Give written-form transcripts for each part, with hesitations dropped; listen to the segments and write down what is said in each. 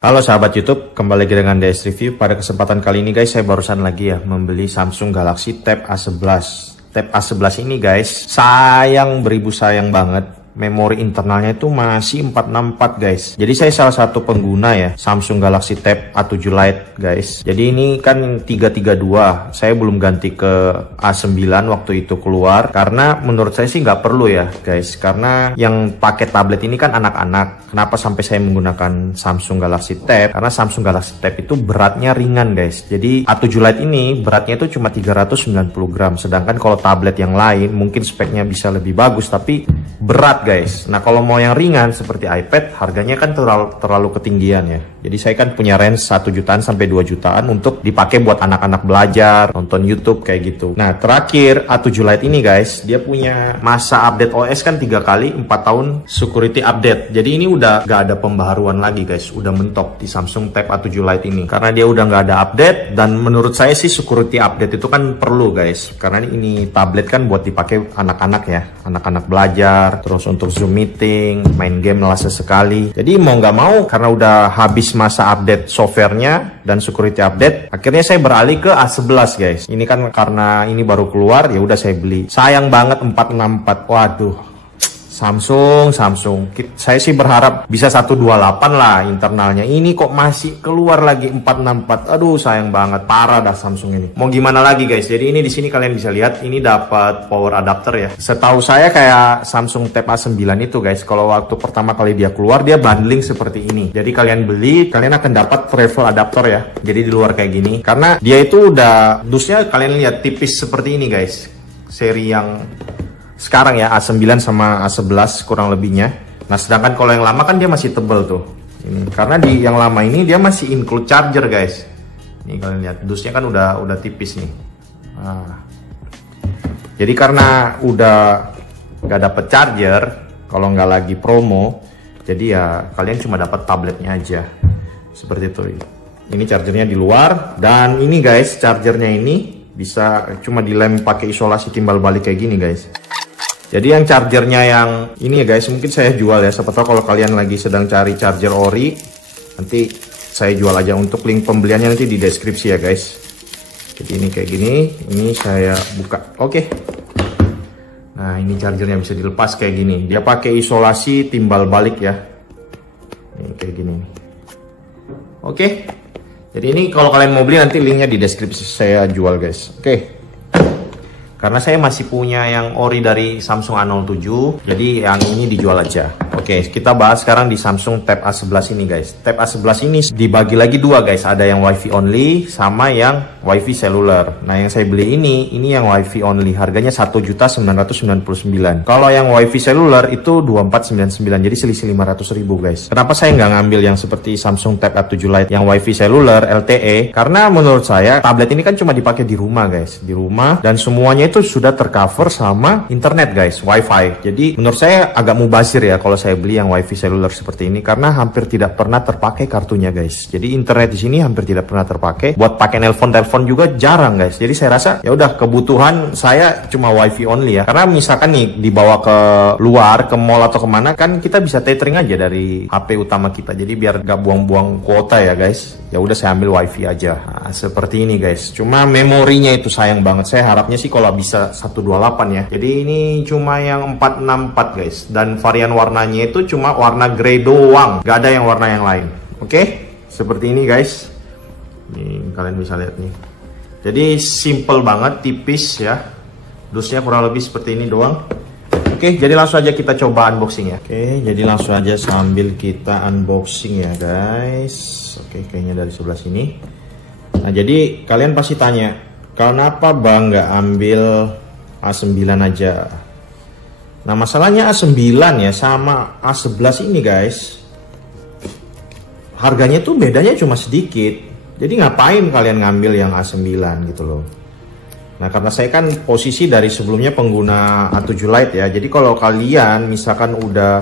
Halo sahabat YouTube, kembali lagi dengan DS Review. Pada kesempatan kali ini guys, saya barusan lagi ya membeli Samsung Galaxy Tab A11. Tab A11 ini guys, sayang beribu sayang banget. Memori internalnya itu masih 464 guys. Jadi saya salah satu pengguna ya Samsung Galaxy Tab A7 Lite guys. Jadi ini kan 332. Saya belum ganti ke A9 waktu itu keluar karena menurut saya sih nggak perlu ya guys. Karena yang pakai tablet ini kan anak-anak. Kenapa sampai saya menggunakan Samsung Galaxy Tab? Karena Samsung Galaxy Tab itu beratnya ringan guys. Jadi A7 Lite ini beratnya itu cuma 390 gram. Sedangkan kalau tablet yang lain mungkin speknya bisa lebih bagus tapi berat guys. Nah kalau mau yang ringan seperti iPad harganya kan terlalu ketinggian ya. Jadi saya kan punya range 1 jutaan sampai 2 jutaan untuk dipakai buat anak-anak belajar, nonton YouTube kayak gitu. Nah terakhir A7 Lite ini guys, dia punya masa update OS kan 3 kali 4 tahun security update. Jadi ini udah gak ada pembaharuan lagi guys, udah mentok di Samsung Tab A7 Lite ini. Karena dia udah gak ada update dan menurut saya sih security update itu kan perlu guys. Karena ini tablet kan buat dipakai anak-anak ya, anak-anak belajar, terus untuk Zoom meeting, main game lah sesekali. Jadi mau nggak mau karena udah habis masa update softwarenya dan security update, akhirnya saya beralih ke A11 guys. Ini kan karena ini baru keluar ya udah saya beli. Sayang banget 464. Waduh. Samsung. Saya sih berharap bisa 128 lah internalnya. Ini kok masih keluar lagi 464. Aduh, sayang banget. Parah dah Samsung ini. Mau gimana lagi guys? Jadi ini di sini kalian bisa lihat ini dapat power adapter ya. Setahu saya kayak Samsung Tab A9 itu guys. Kalau waktu pertama kali dia keluar dia bundling seperti ini. Jadi kalian beli, kalian akan dapat travel adapter ya. Jadi di luar kayak gini. Karena dia itu udah dusnya kalian lihat tipis seperti ini guys. Seri yang sekarang ya A9 sama A11 kurang lebihnya. Nah sedangkan kalau yang lama kan dia masih tebel tuh ini, karena di yang lama ini dia masih include charger guys. Ini kalian lihat dusnya kan udah tipis nih. Nah, jadi karena udah nggak dapet charger, kalau nggak lagi promo, jadi ya kalian cuma dapat tabletnya aja seperti itu. Ini chargernya di luar dan ini guys chargernya ini bisa cuma dilem pakai isolasi timbal balik kayak gini guys. Jadi yang chargernya yang ini ya guys, mungkin saya jual ya. Siapa tahu kalau kalian lagi sedang cari charger ori, nanti saya jual aja. Untuk link pembeliannya nanti di deskripsi ya guys. Jadi ini kayak gini, ini saya buka. Oke. Nah ini chargernya bisa dilepas kayak gini. Dia pakai isolasi timbal balik ya. Ini kayak gini. Oke. Jadi ini kalau kalian mau beli nanti linknya di deskripsi saya jual guys. Oke. Karena saya masih punya yang ori dari Samsung A07, jadi yang ini dijual aja. Oke, kita bahas sekarang di Samsung Tab A11 ini guys. Tab A11 ini dibagi lagi dua guys, ada yang WiFi only sama yang WiFi seluler. Nah yang saya beli ini yang WiFi only, harganya 1.999. Kalau yang WiFi seluler itu 2499, jadi selisih 500.000 guys. Kenapa saya nggak ngambil yang seperti Samsung Tab A7 Lite yang WiFi seluler LTE? Karena menurut saya tablet ini kan cuma dipakai di rumah guys, di rumah dan semuanya itu sudah tercover sama internet guys, wifi. Jadi menurut saya agak mubazir ya kalau saya beli yang wifi seluler seperti ini karena hampir tidak pernah terpakai kartunya guys. Jadi internet di sini hampir tidak pernah terpakai. Buat pakai telepon juga jarang guys. Jadi saya rasa ya udah kebutuhan saya cuma wifi only ya. Karena misalkan nih dibawa ke luar, ke mall atau kemana kan kita bisa tethering aja dari HP utama kita. Jadi biar gak buang-buang kuota ya guys. Ya udah saya ambil wifi aja. Nah, seperti ini guys. Cuma memorinya itu sayang banget. Saya harapnya sih kalau bisa 128 ya. Jadi ini cuma yang 464 guys. Dan varian warnanya itu cuma warna grey doang. Gak ada yang warna yang lain. Oke? Seperti ini guys. Nih kalian bisa lihat nih. Jadi simple banget, tipis ya. Dusnya kurang lebih seperti ini doang. Oke, jadi langsung aja kita coba unboxing ya. Oke, jadi langsung aja sambil kita unboxing ya guys. Oke, kayaknya dari sebelah sini. Nah jadi kalian pasti tanya, kenapa bang nggak ambil A9 aja? Nah masalahnya A9 ya sama A11 ini guys, harganya tuh bedanya cuma sedikit. Jadi ngapain kalian ngambil yang A9 gitu loh. Nah karena saya kan posisi dari sebelumnya pengguna A7 Lite ya. Jadi kalau kalian misalkan udah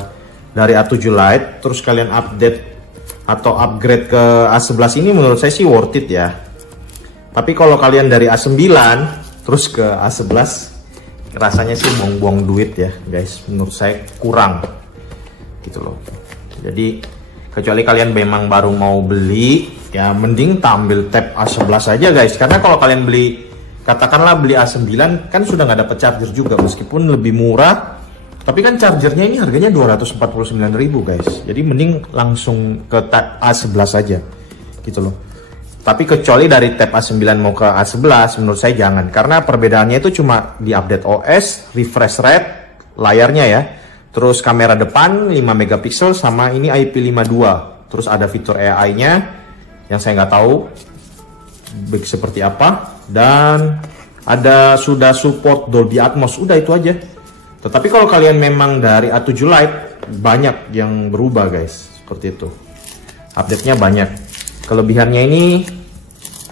dari A7 Lite terus kalian update atau upgrade ke A11 ini menurut saya sih worth it ya. Tapi kalau kalian dari A9 terus ke A11 rasanya sih buang-buang duit ya guys. Menurut saya kurang gitu loh. Jadi Kecuali kalian memang baru mau beli, ya mending tampil tab A11 aja guys. Karena kalau kalian beli, katakanlah beli A9 kan sudah nggak dapat charger juga, meskipun lebih murah. Tapi kan chargernya ini harganya 249.000 guys. Jadi mending langsung ke tab A11 aja gitu loh. Tapi kecuali dari tab A9 mau ke A11, menurut saya jangan. Karena perbedaannya itu cuma di update OS, refresh rate, layarnya ya. Terus kamera depan 5 megapiksel sama ini IP52. Terus ada fitur AI-nya yang saya nggak tahu seperti apa. Dan ada sudah support Dolby Atmos, udah itu aja. Tetapi kalau kalian memang dari A7 Lite, banyak yang berubah guys. Seperti itu. Update-nya banyak. Kelebihannya ini,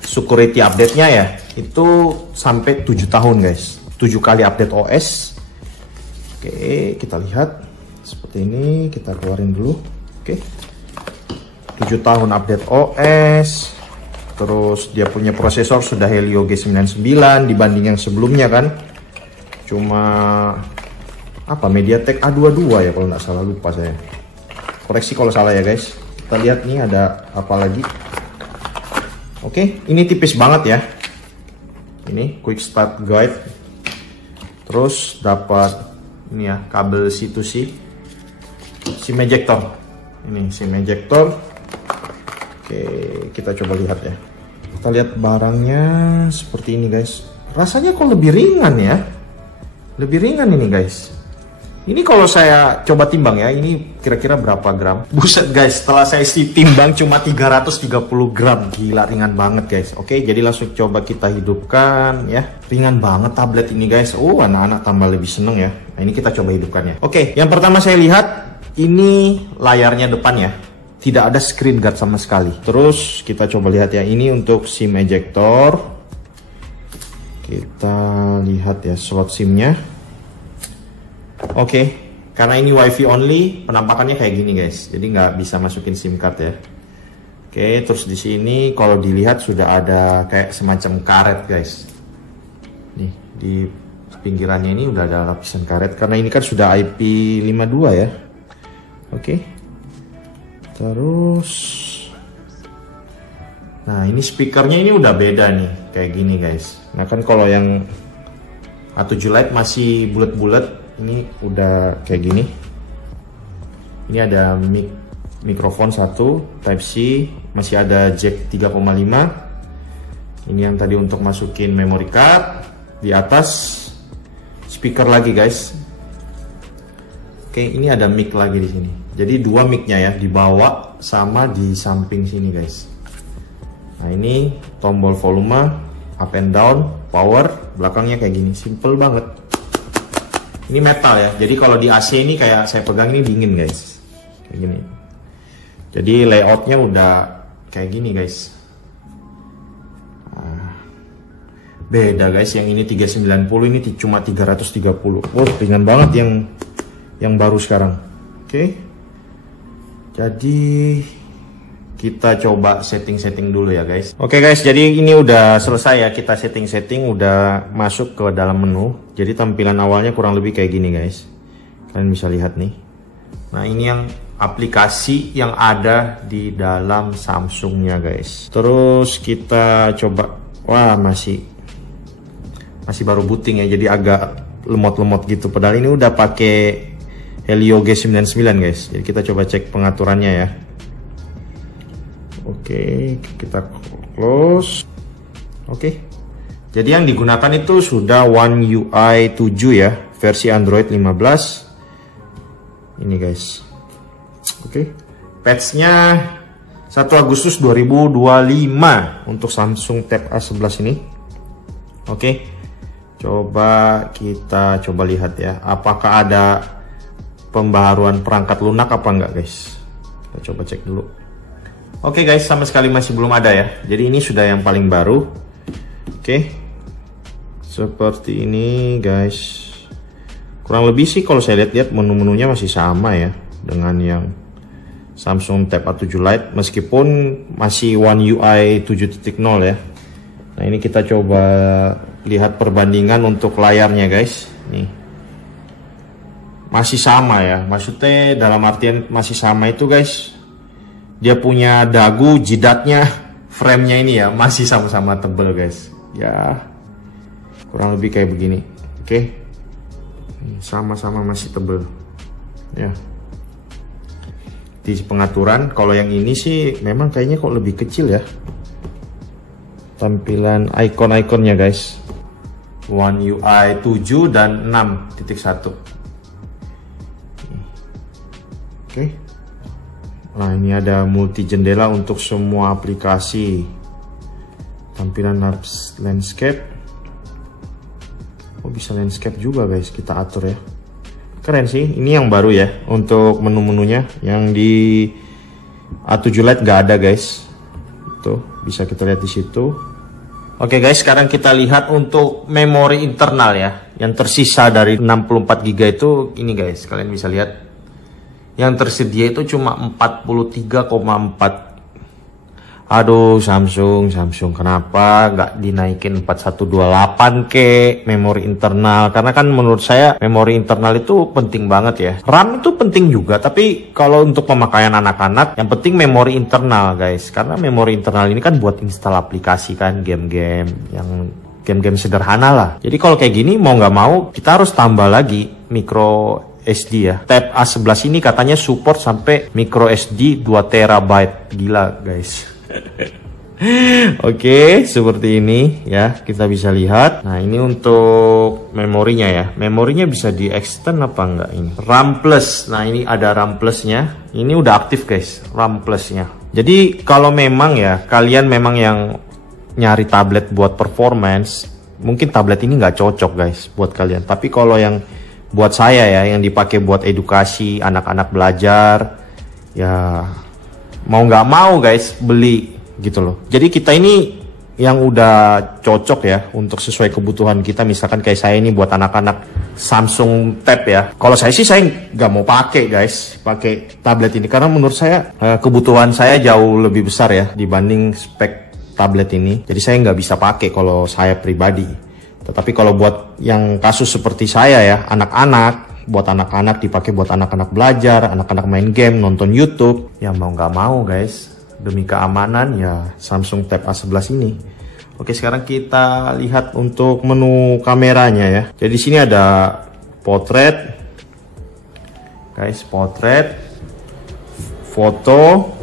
security update-nya ya, itu sampai 7 tahun guys. 7 kali update OS. Oke, kita lihat seperti ini, kita keluarin dulu. Oke, 7 tahun update OS. Terus dia punya prosesor sudah Helio G99 dibanding yang sebelumnya kan. Cuma apa, MediaTek A22 ya kalau nggak salah, lupa saya. Koreksi kalau salah ya guys. Kita lihat nih ada apa lagi. Oke, ini tipis banget ya. Ini quick start guide. Terus dapat ini ya, kabel C2C, SIM ejector. Ini SIM ejector. Oke, kita coba lihat ya. Kita lihat barangnya seperti ini guys. Rasanya kok lebih ringan ya. Lebih ringan ini guys. Ini kalau saya coba timbang ya, ini kira-kira berapa gram? Buset guys, setelah saya timbang cuma 330 gram. Gila, ringan banget guys. Oke, jadi langsung coba kita hidupkan ya. Ringan banget tablet ini guys. Oh, anak-anak tambah lebih seneng ya. Nah, ini kita coba hidupkan ya. Oke, yang pertama saya lihat, ini layarnya depan ya. Tidak ada screen guard sama sekali. Terus kita coba lihat ya, ini untuk SIM ejector. Kita lihat ya slot SIM-nya. Oke, karena ini WiFi only, penampakannya kayak gini guys. Jadi nggak bisa masukin SIM card ya. Oke, terus di sini kalau dilihat sudah ada kayak semacam karet guys. Nih di pinggirannya ini udah ada lapisan karet karena ini kan sudah IP52 ya. Oke. Terus, nah ini speakernya ini udah beda nih, kayak gini guys. Nah kan kalau yang A7 Lite masih bulat-bulat, ini udah kayak gini. Ini ada mikrofon satu, Type C, masih ada jack 3,5. Ini yang tadi untuk masukin memory card. Di atas speaker lagi guys. Oke, ini ada mic lagi di sini. Jadi dua mic-nya ya, di bawah sama di samping sini guys. Nah ini tombol volume, up and down, power, belakangnya kayak gini, simple banget. Ini metal ya, jadi kalau di AC ini kayak saya pegang ini dingin guys, kayak gini. Jadi layoutnya udah kayak gini guys. Beda guys, yang ini 390, ini cuma 330. Oh, ringan banget yang baru sekarang. Oke. Jadi kita coba setting-setting dulu ya guys. Oke guys, jadi ini udah selesai ya, kita setting-setting, udah masuk ke dalam menu. Jadi tampilan awalnya kurang lebih kayak gini guys. Kalian bisa lihat nih. Nah, ini yang aplikasi yang ada di dalam Samsungnya guys. Terus kita coba, wah masih baru booting ya, jadi agak lemot-lemot gitu. Padahal ini udah pakai Helio G99 guys. Jadi kita coba cek pengaturannya ya. Oke, kita close. Oke. Jadi yang digunakan itu sudah One UI 7 ya, versi Android 15. Ini guys. Oke. Patch-nya 1 Agustus 2025 untuk Samsung Tab A11 ini. Oke. Kita coba lihat ya, apakah ada pembaharuan perangkat lunak apa enggak guys. Kita coba cek dulu. Oke guys, sama sekali masih belum ada ya. Jadi ini sudah yang paling baru. Oke. Seperti ini guys. Kurang lebih sih kalau saya lihat-lihat menu-menunya masih sama ya dengan yang Samsung Tab A7 Lite, meskipun masih One UI 7.0 ya. Nah, ini kita coba lihat perbandingan untuk layarnya guys. Nih. Masih sama ya. Maksudnya dalam artian masih sama itu guys. dia punya dagu, jidatnya, frame-nya ini ya masih sama-sama tebel guys. Ya kurang lebih kayak begini. Oke, sama-sama masih tebel ya. Di pengaturan kalau yang ini sih memang kayaknya kok lebih kecil ya tampilan icon-iconnya guys. One UI 7 dan 6.1. Oke. Nah, ini ada multi jendela untuk semua aplikasi. Tampilan landscape. Oh, bisa landscape juga guys, kita atur ya. Keren sih, ini yang baru ya untuk menu-menunya. Yang di A7 Lite nggak ada guys. Tuh, bisa kita lihat di situ. Oke guys, sekarang kita lihat untuk memori internal ya. Yang tersisa dari 64 GB itu ini guys, kalian bisa lihat. Yang tersedia itu cuma 43,4. Aduh Samsung kenapa nggak dinaikin 4128 ke memori internal? Karena kan menurut saya memori internal itu penting banget ya. RAM itu penting juga, tapi kalau untuk pemakaian anak-anak yang penting memori internal guys. Karena memori internal ini kan buat install aplikasi kan, game-game yang game-game sederhana lah. Jadi kalau kayak gini mau nggak mau kita harus tambah lagi micro SD ya. Tab A11 ini katanya support sampai micro SD 2 TB. Gila guys. Oke, seperti ini ya, kita bisa lihat. Nah, ini untuk memorinya ya. Memorinya bisa di extend apa enggak ini? RAM plus. Nah, ini ada RAM plusnya. Ini udah aktif guys, RAM plusnya. Jadi kalau memang ya kalian memang yang nyari tablet buat performance, mungkin tablet ini nggak cocok guys buat kalian. Tapi kalau yang buat saya ya, yang dipakai buat edukasi anak-anak belajar, ya mau nggak mau guys beli gitu loh. Jadi kita ini yang udah cocok ya untuk sesuai kebutuhan kita. Misalkan kayak saya ini buat anak-anak Samsung Tab ya. Kalau saya sih saya nggak mau pakai guys, pakai tablet ini karena menurut saya kebutuhan saya jauh lebih besar ya dibanding spek tablet ini. Jadi saya nggak bisa pakai kalau saya pribadi. Tetapi kalau buat yang kasus seperti saya ya, anak-anak, buat anak-anak dipakai buat anak-anak belajar, anak-anak main game, nonton YouTube, ya mau nggak mau guys, demi keamanan ya Samsung Tab A11 ini. Oke, sekarang kita lihat untuk menu kameranya ya. Jadi di sini ada potret, guys, potret, foto,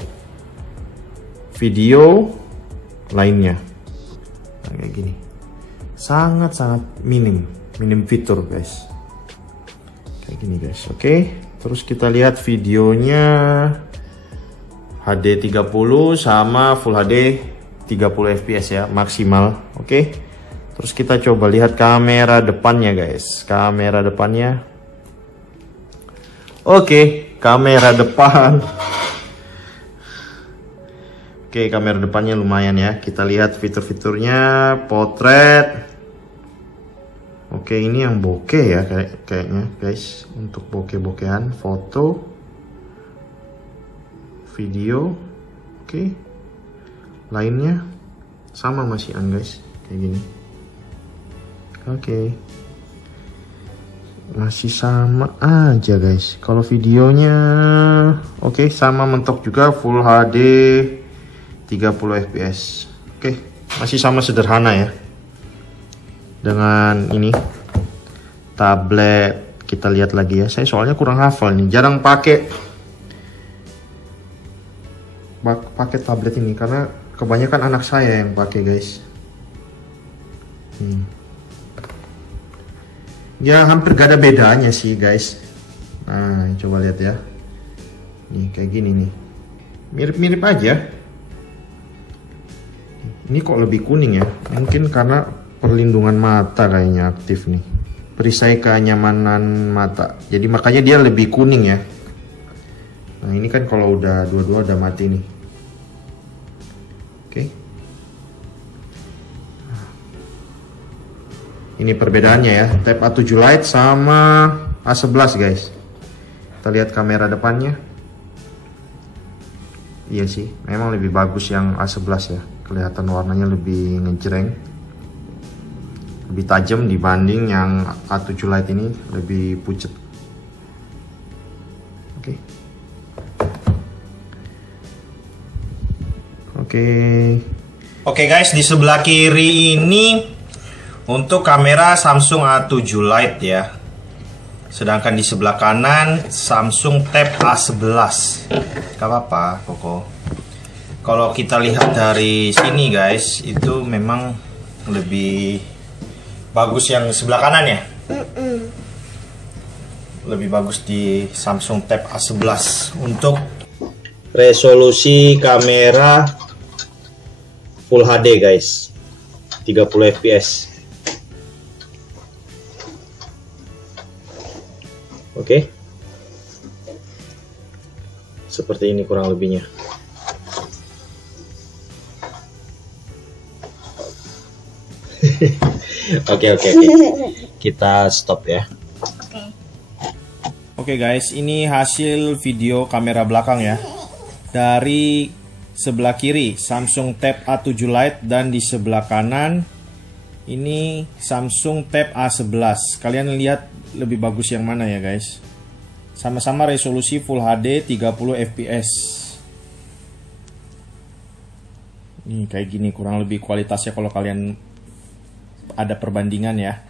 video, lainnya. Nah, kayak gini. Sangat-sangat minim fitur guys. Kayak gini guys. Oke, terus kita lihat videonya HD 30 sama Full HD 30 fps ya maksimal. Oke, terus kita coba lihat kamera depannya guys. Kamera depannya. Oke, kamera depan. Oke, kamera depannya lumayan ya. Kita lihat fitur-fiturnya. Potret. Oke, ini yang bokeh ya kayaknya guys. Untuk bokeh-bokehan, foto, video. Oke, lainnya sama masihan guys, kayak gini. Oke, masih sama aja guys. Kalau videonya oke, sama mentok juga Full HD 30 fps. Oke, masih sama sederhana ya dengan ini tablet. Kita lihat lagi ya, saya soalnya kurang hafal nih, jarang pakai tablet ini karena kebanyakan anak saya yang pakai guys. Ya hampir gak ada bedanya sih guys. Nah, coba lihat ya, nih kayak gini nih, mirip-mirip aja. Ini kok lebih kuning ya, mungkin karena perlindungan mata kayaknya aktif nih, perisai kenyamanan mata, jadi makanya dia lebih kuning ya. Nah, ini kan kalau udah dua-dua udah mati nih. Oke, ini perbedaannya ya, Tab A7 Lite sama A11 guys. Kita lihat kamera depannya. Iya sih, memang lebih bagus yang A11 ya, kelihatan warnanya lebih ngejreng, lebih tajam dibanding yang A7 Lite ini lebih pucet. Oke. Oke guys, di sebelah kiri ini untuk kamera Samsung A7 Lite ya. Sedangkan di sebelah kanan Samsung Tab A11. Gak apa-apa, Koko. Kalau kita lihat dari sini guys, itu memang lebih bagus yang sebelah kanan ya. Lebih bagus di Samsung Tab A11 untuk resolusi kamera Full HD guys, 30 fps. Oke. Seperti ini kurang lebihnya. Oke. Kita stop ya. Oke guys, ini hasil video kamera belakang ya. Dari sebelah kiri Samsung Tab A7 Lite dan di sebelah kanan ini Samsung Tab A11. Kalian lihat lebih bagus yang mana ya guys? Sama-sama resolusi Full HD 30 fps. Ini kayak gini kurang lebih kualitasnya kalau kalian ada perbandingan ya.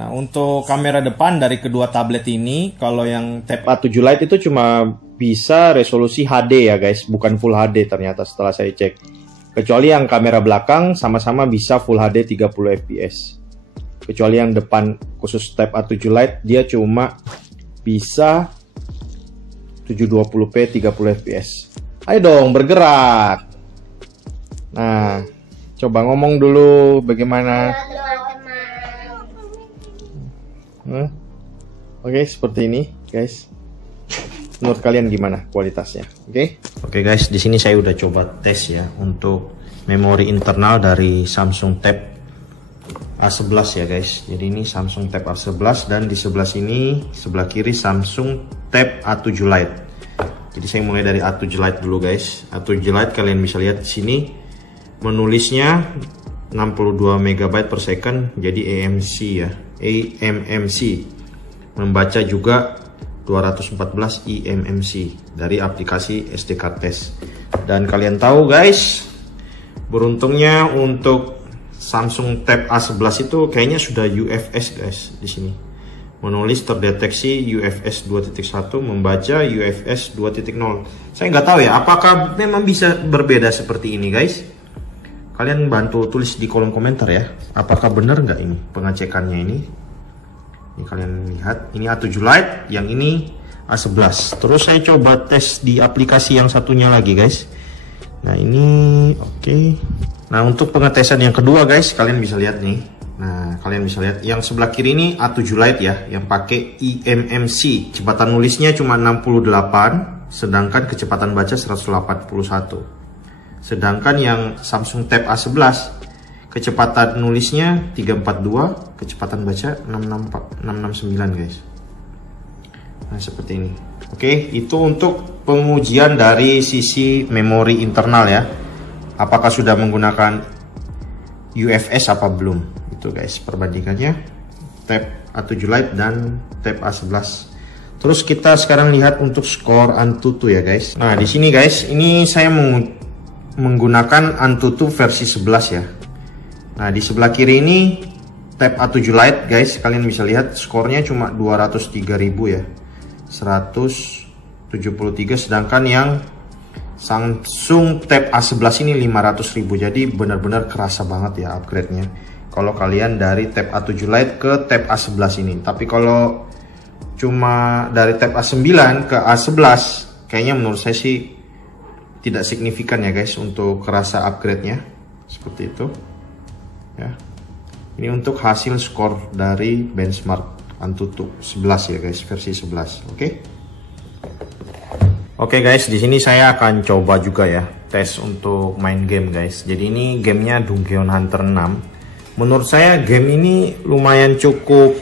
Nah, untuk kamera depan dari kedua tablet ini, kalau yang Tab A7 Lite itu cuma bisa resolusi HD ya guys, bukan Full HD ternyata setelah saya cek. Kecuali yang kamera belakang sama-sama bisa Full HD 30 fps. Kecuali yang depan khusus Tab A7 Lite dia cuma bisa 720p 30 fps. Ayo dong bergerak. Nah, coba ngomong dulu bagaimana. Oke, seperti ini guys. Menurut kalian gimana kualitasnya? Oke guys, di sini saya udah coba tes ya untuk memori internal dari Samsung Tab A11 ya guys. Jadi ini Samsung Tab A11 dan di sebelah sini, sebelah kiri Samsung Tab A7 Lite. Jadi saya mulai dari A7 Lite dulu guys. A7 Lite kalian bisa lihat di sini menulisnya 62 MB per second, jadi eMMC ya. eMMC. Membaca juga 214 eMMC dari aplikasi SD Card Test. Dan kalian tahu guys, beruntungnya untuk Samsung Tab A11 itu kayaknya sudah UFS guys di sini. Menulis terdeteksi UFS 2.1, membaca UFS 2.0. Saya nggak tahu ya, apakah memang bisa berbeda seperti ini guys? Kalian bantu tulis di kolom komentar ya. Apakah benar nggak ini pengecekannya ini? Ini kalian lihat, ini A7 Lite, yang ini A11. Terus saya coba tes di aplikasi yang satunya lagi guys. Nah ini oke. Nah untuk pengetesan yang kedua guys, kalian bisa lihat nih. Nah kalian bisa lihat yang sebelah kiri ini A7 Lite ya, yang pakai eMMC. Kecepatan nulisnya cuma 68, sedangkan kecepatan baca 181. Sedangkan yang Samsung Tab A11 kecepatan nulisnya 342, kecepatan baca 669 guys. Nah seperti ini. Oke, itu untuk pengujian dari sisi memori internal ya. Apakah sudah menggunakan UFS apa belum? Itu guys perbandingannya Tab A7 Lite dan Tab A11. Terus kita sekarang lihat untuk skor Antutu ya guys. Nah di sini guys, ini saya menggunakan Antutu versi 11 ya. Nah di sebelah kiri ini Tab A7 Lite guys, kalian bisa lihat skornya cuma 203.000 ya, 173. Sedangkan yang Samsung Tab A11 ini 500.000. Jadi benar-benar kerasa banget ya upgrade-nya kalau kalian dari Tab A7 Lite ke Tab A11 ini. Tapi kalau cuma dari Tab A9 ke A11, kayaknya menurut saya sih tidak signifikan ya guys untuk kerasa upgrade-nya. Seperti itu ya. Ini untuk hasil skor dari benchmark Antutu 11 ya guys, versi 11. Oke guys, di sini saya akan coba juga ya tes untuk main game guys. Jadi ini gamenya Dungeon Hunter 6. Menurut saya game ini lumayan cukup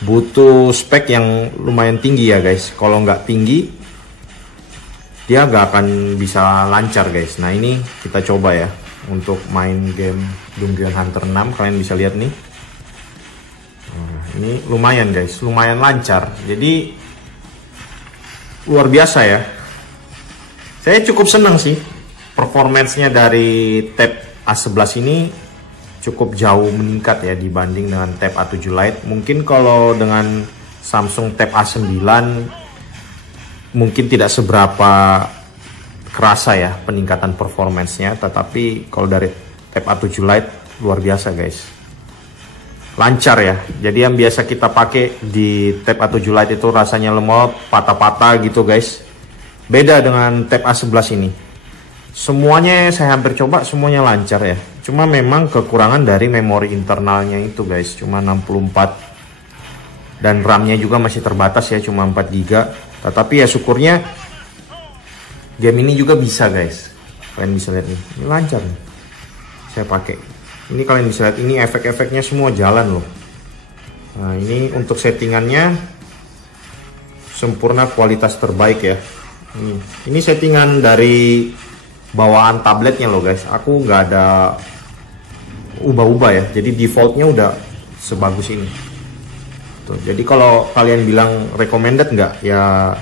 butuh spek yang lumayan tinggi ya guys. Kalau nggak tinggi dia nggak akan bisa lancar guys. Nah ini kita coba ya untuk main game Dungeon Hunter 6. Kalian bisa lihat nih. Nah, ini lumayan guys, lumayan lancar. Jadi luar biasa ya. Saya cukup senang sih performance-nya dari Tab A11 ini cukup jauh meningkat ya dibanding dengan Tab A7 Lite. Mungkin kalau dengan Samsung Tab A9 mungkin tidak seberapa kerasa ya peningkatan performance-nya, tetapi kalau dari Tab A7 Lite luar biasa guys, lancar ya. Jadi yang biasa kita pakai di Tab A7 Lite itu rasanya lemot, patah-patah gitu guys, beda dengan Tab A11 ini. Semuanya saya hampir coba, semuanya lancar ya. Cuma memang kekurangan dari memori internalnya itu guys, cuma 64, dan RAM-nya juga masih terbatas ya, cuma 4 GB. Tetapi ya syukurnya game ini juga bisa guys. Kalian bisa lihat nih, ini lancar nih. Saya pakai. Ini kalian bisa lihat, ini efek-efeknya semua jalan loh. Nah ini untuk settingannya sempurna, kualitas terbaik ya. Ini settingan dari bawaan tabletnya loh guys. Aku nggak ada ubah-ubah ya. Jadi defaultnya udah sebagus ini. Tuh, jadi kalau kalian bilang recommended nggak ya,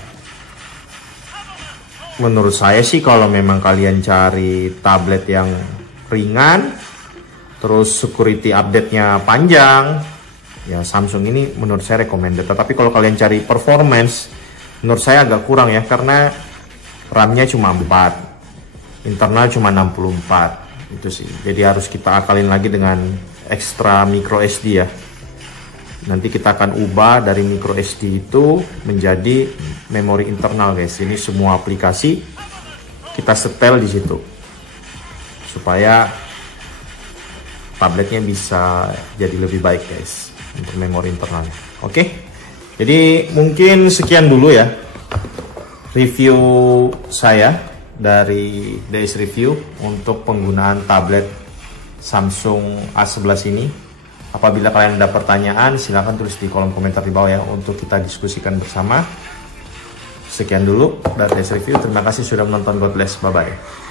menurut saya sih kalau memang kalian cari tablet yang ringan, terus security update-nya panjang, ya Samsung ini menurut saya recommended. Tetapi kalau kalian cari performance, menurut saya agak kurang ya, karena RAM-nya cuma 4, internal cuma 64 itu sih. Jadi harus kita akalin lagi dengan ekstra micro SD ya. Nanti kita akan ubah dari micro SD itu menjadi memori internal guys. Ini semua aplikasi kita setel di situ supaya tabletnya bisa jadi lebih baik guys untuk memori internalnya. Oke, jadi mungkin sekian dulu ya review saya dari DS Review untuk penggunaan tablet Samsung A11 ini. Apabila kalian ada pertanyaan, silahkan tulis di kolom komentar di bawah ya untuk kita diskusikan bersama. Sekian dulu dari DS Review. Terima kasih sudah menonton. God bless. Bye bye.